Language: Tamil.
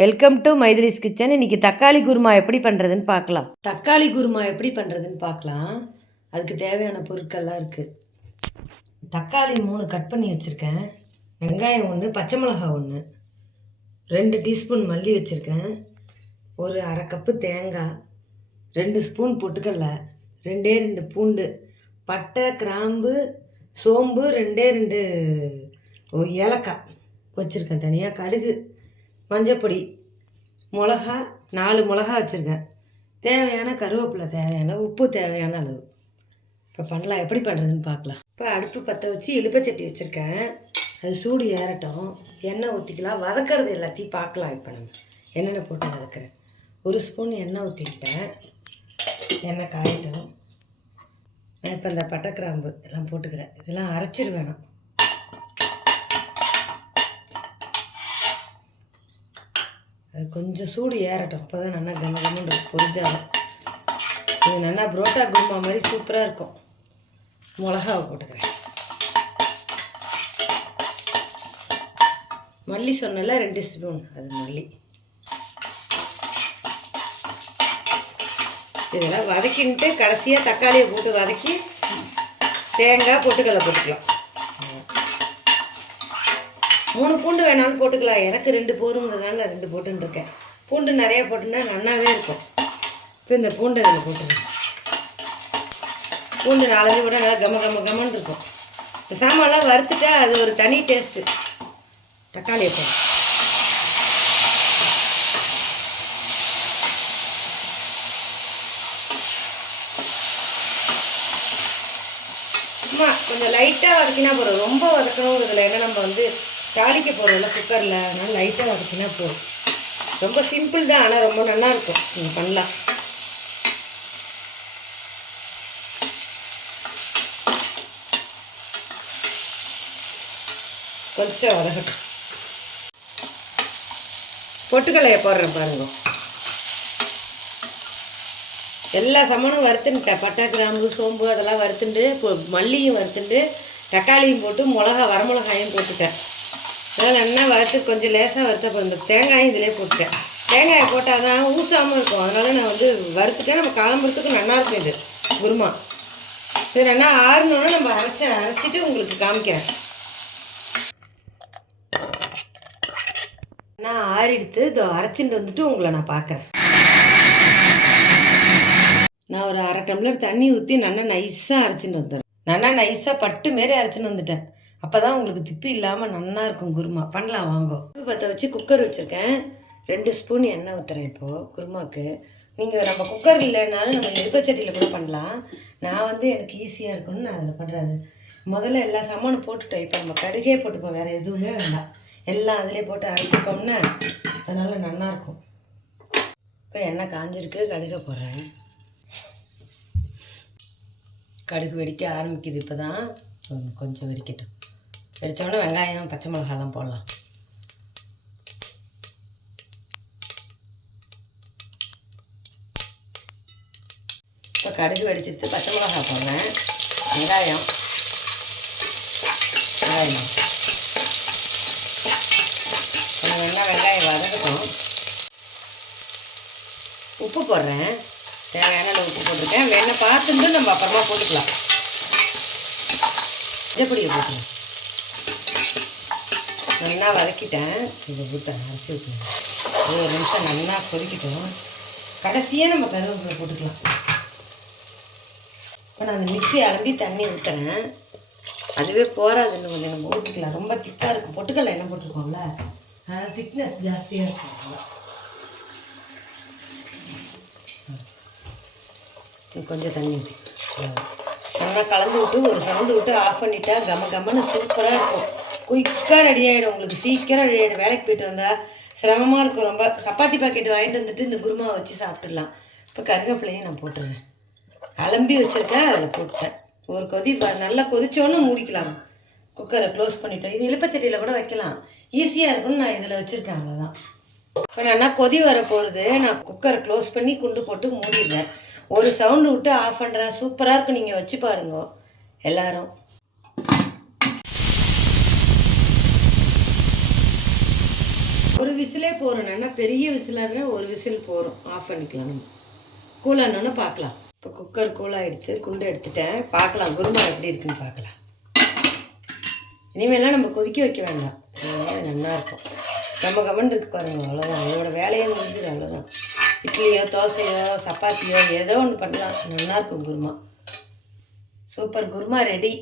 வெல்கம் டு மைதிலிஸ் கிச்சன் இன்றைக்கி தக்காளி குருமா எப்படி பண்ணுறதுன்னு பார்க்கலாம். தக்காளி குருமா எப்படி பண்ணுறதுன்னு பார்க்கலாம். அதுக்கு தேவையான பொருட்கள்லாம் இருக்குது தக்காளி மூணு கட் பண்ணி வச்சுருக்கேன். வெங்காயம் ஒன்று பச்சை மிளகாய் ஒன்று ரெண்டு டீஸ்பூன் மல்லி வச்சுருக்கேன். ஒரு அரை கப்பு தேங்காய் ரெண்டு ஸ்பூன் பொட்டுக்கடலை ரெண்டே ரெண்டு பூண்டு பட்டை கிராம்பு சோம்பு ரெண்டே ரெண்டு ஏலக்காய் வச்சுருக்கேன் தனியாக கடுகு மஞ்சப்பொடி மிளகா நாலு மிளகா வச்சுருக்கேன். தேவையான கருவேப்பிலை தேவையான உப்பு தேவையான அளவு. இப்போ பண்ணலாம். எப்படி பண்ணுறதுன்னு பார்க்கலாம். இப்போ அடுப்பு பற்ற வச்சு இழுப்பச்சட்டி வச்சுருக்கேன். அது சூடு ஏறட்டும். எண்ணெய் ஊற்றிக்கலாம் வதக்கிறது எல்லாத்தையும் பார்க்கலாம் இப்போ நம்ம. என்னென்ன போட்டு வதக்குறேன். ஒரு ஸ்பூன் எண்ணெய் ஊற்றிக்கிட்டேன் எண்ணெய் காயட்டும். நான் இப்போ இந்த பட்டை கிராம்பு எல்லாம் போட்டுக்கிறேன். இதெல்லாம் அரைச்சிருவேன் அது கொஞ்சம் சூடு ஏறட்டும். அப்போ தான் நல்லா கம கமன்னு பொரிஞ்சாலும். இது நல்லா புரோட்டா குருமா மாதிரி சூப்பராக இருக்கும். மிளகாவை போட்டுக்கிறேன். மல்லி சொன்னல ரெண்டு ஸ்பூன். அது மல்லி. இதெல்லாம் வதக்கின்ட்டு கடைசியாக தக்காளியை போட்டு வதக்கி தேங்காய் பொட்டுக்கடலை போட்டுக்கலாம். மூணு பூண்டு வேணாலும் போட்டுக்கலாம். எனக்கு ரெண்டு போருங்கிறதுனால ரெண்டு போட்டுன்னு இருக்கேன் பூண்டு நிறையா போட்டுன்னா நல்லாவே இருக்கும். இப்போ இந்த பூண்டு அதில் போட்டுருங்க. பூண்டு நாலஞ்சு கூட நல்லா கம கம கமன்னு இருக்கும். இந்த சாமான்லாம் வறுத்துட்டா அது ஒரு தனி டேஸ்ட்டு. தக்காளியை போடு சும்மா கொஞ்சம் லைட்டாக வதக்கினா போகிறோம் ரொம்ப வதக்கணுங்கிறதுல என்ன நம்ம வந்து தாளிக்க போகிறோம்ல குக்கரில் அதனால் லைட்டாக வதக்கினா போதும். ரொம்ப சிம்பிள் தான் ஆனால் ரொம்ப நல்லா இருக்கும். நீங்கள் பண்ணலாம். கொஞ்சம் வதக்கட்டும். பொட்டுக்கலையை போடுறேன் பாருங்க. எல்லா சமனும் வறுத்துன்ட்டேன் பட்டை கிராம்பு சோம்பு அதெல்லாம் வறுத்துண்டு மல்லியும் வறுத்துண்டு தக்காளியும் போட்டு மிளகா வரமிளகாயும் போட்டுட்டேன் அதனால் நல்லா வறுத்து கொஞ்சம் லேசாக வறுத்த போதும் இந்த தேங்காயும் இதிலே போட்டுட்டேன். தேங்காயை போட்டால் தான் ஊசாமல் இருக்கும். அதனால் நான் வந்து வறுத்துட்டேன். நம்ம கிளம்புறதுக்கு நல்லா இருக்கும் இது. குருமா. இது நல்லா ஆறணுன்னா நம்ம அரைச்சி அரைச்சிட்டு உங்களுக்கு காமிக்கிறேன். நான் ஆறிடுத்து இதோ அரைச்சிட்டு வந்துட்டு உங்களை நான் பார்க்குறேன். நான் ஒரு அரை டம்ளர் தண்ணி ஊற்றி நல்லா நைஸாக அரைச்சிட்டு வந்துடுறேன். நல்லா நைஸாக பட்டு மாரி அரைச்சின்னு வந்துட்டேன். அப்போ தான் உங்களுக்கு திப்பி இல்லாமல் நல்லா இருக்கும் குருமா. பண்ணலாம் வாங்கோ. பற்ற வச்சு குக்கர் வச்சுருக்கேன். ரெண்டு ஸ்பூன் எண்ணெய் ஊற்றுறேன் இப்போது குருமாவுக்கு நீங்கள் நம்ம குக்கர் இல்லைனாலும் நம்ம நெருப்பச்சட்டியில் கூட பண்ணலாம். நான் வந்து எனக்கு ஈஸியாக இருக்கும்னு நான் அதில் பண்ணுறது முதல்ல எல்லா சாமானும் போட்டுட்டோம். இப்போ நம்ம கடுகே போட்டுப்போம். வேறு எதுவுமே வேண்டாம். எல்லாம் அதிலே போட்டு அரைச்சிக்கோம்னா அதனால் நல்லாயிருக்கும் இப்போ எண்ணெய் காஞ்சிருக்கு. கடுகை போடுறேன். கடுகு வெடிக்க ஆரம்பிக்குது இப்போ தான் கொஞ்சம் வெடிக்கட்டும். வெடித்தோடனே வெங்காயம் பச்சை மிளகாலாம் போடலாம். இப்போ கடுகு வெடிச்சிட்டு பச்சை மிளகா போடுறேன். வெங்காயம். வெங்காயம்? வெங்காயம் வெங்காயம் வதக்கட்டும். உப்பு போடுறேன். தேவையான அளவு உப்பு போட்டிருக்கேன். வேணால் பார்த்துட்டு நம்ம அப்புறமா போட்டுக்கலாம். மஞ்சப்பொடியை போட்டுக்கலாம். நல்லா வதக்கிட்டேன். இதை ஊற்ற அரைச்சி ஊற்றுங்க ஒரு நிமிஷம் நல்லா கொதிக்கட்டும். கடைசியாக நம்ம கருவேப்பிலை போட்டுக்கலாம். இப்போ நான் அந்த மிக்ஸி அலம்பி தண்ணி ஊற்றுறேன் அதுவே போகாது இன்னும் கொஞ்சம் நம்ம ஊற்றிக்கலாம் ரொம்ப திக்காக இருக்கும். பொட்டுக்கல்ல என்ன போட்டிருக்கோம்ல. திக்னஸ் ஜாஸ்தியாக இருக்கும் கொஞ்சம் தண்ணி ஊற்றி நல்லா. கலந்து விட்டு ஒரு சவுண்டு விட்டு ஆஃப் பண்ணிட்டா கம கமன்னு சூப்பராக இருக்கும். குயிக்காக ரெடி ஆகிடும் உங்களுக்கு சீக்கிரம் ரெடி ஆகிடும் வேலைக்கு போயிட்டு வந்தால் சிரமமாக இருக்கும் ரொம்ப. சப்பாத்தி பாக்கெட் வாங்கிட்டு வந்துட்டு இந்த குருமாவை வச்சு சாப்பிட்டுடலாம். இப்போ கருவேப்பிலையும் நான் போட்டுருவேன் அலம்பி வச்சுருக்கேன் அதில் போட்டேன் ஒரு கொதி நல்லா கொதிச்சோன்னு மூடிக்கலாம். குக்கரை க்ளோஸ் பண்ணிட்டேன் இது இழுப்பச்சட்டியில் கூட வைக்கலாம். ஈஸியாக இருக்கும்னு நான் இதில் வச்சுருக்கேன் அவ்வளோதான் இப்போ நான் கொதி வர போகிறது நான் குக்கரை க்ளோஸ் பண்ணி குண்டு போட்டு மூடிடுறேன். ஒரு சவுண்டு விட்டு ஆஃப் பண்ணுறேன் சூப்பராக இருக்கும் நீங்கள் வச்சு பாருங்க. எல்லாரும். ஒரு விசிலே போகிறோம் நல்லா பெரிய விசிலாக ஒரு விசில் போகிறோம் ஆஃப் பண்ணிக்கலாம் நம்ம. கூலானோன்னு பார்க்கலாம். இப்போ குக்கர் கூலாக எடுத்து குண்டு எடுத்துட்டேன். பார்க்கலாம். குருமா எப்படி இருக்குன்னு பார்க்கலாம். இனிமேலாம் நம்ம கொதிக்க வைக்க வேண்டாம். நல்லாயிருக்கும் நல்லா இருக்கும். கம்ம கம்மன் இருக்கு பாருங்க. அவ்வளோதான் அதோட வேலையே முடிஞ்சது. அவ்வளோதான் இட்லியோ தோசையோ சப்பாத்தியோ ஏதோ ஒன்று பண்ணலாம். நல்லாயிருக்கும் குருமா. Super kurma ready